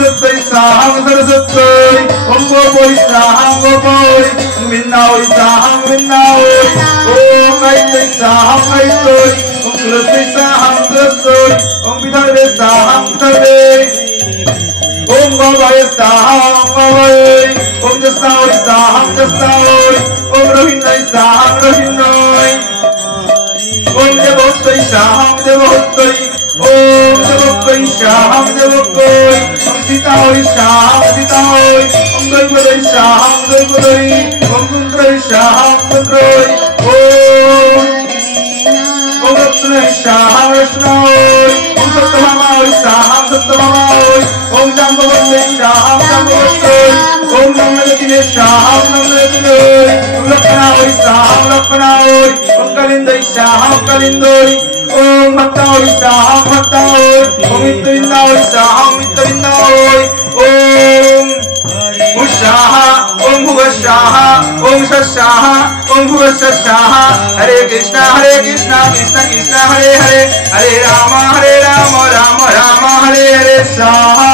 Saraswati Saham Saraswati Om Gopoi Saham Gopoi Vinnaoi Saham Vinnaoi Om Gaitoi Saham Gaitoi Om Tulasi Saham Tulasoi Om Vidharve Saham Vidharve Om Gavaya Saham Gavai Om Jasnaoi Saham Jasnaoi Om Rohinai Saham Rohinai Om Devottai Saham Devottai Om Devottai Saham Devottai Om Sitaoi Saham Sitaoi Om Daipadai Saham Daipadai Om Kundrai Saham Kundrai Om Ratnai Saham Ratnai Om Sattamamai Saham Sattamamai Om Jambavatai Saham Jambavatai Om Namalatine Saham Namalatine Om Lakhanai Saham Lakhanai Om Kalindai Saham Kalindai Om Hattaoi Saham Hattaoi Om Ittavindai Saham Ittavindai Om Ushaha Om Bhuvashaha Om Shashaha Om Bhuvashaha Hare Krishna Krishna Krishna Hare Hare Hare Rama Rama Rama Hare Hare Saha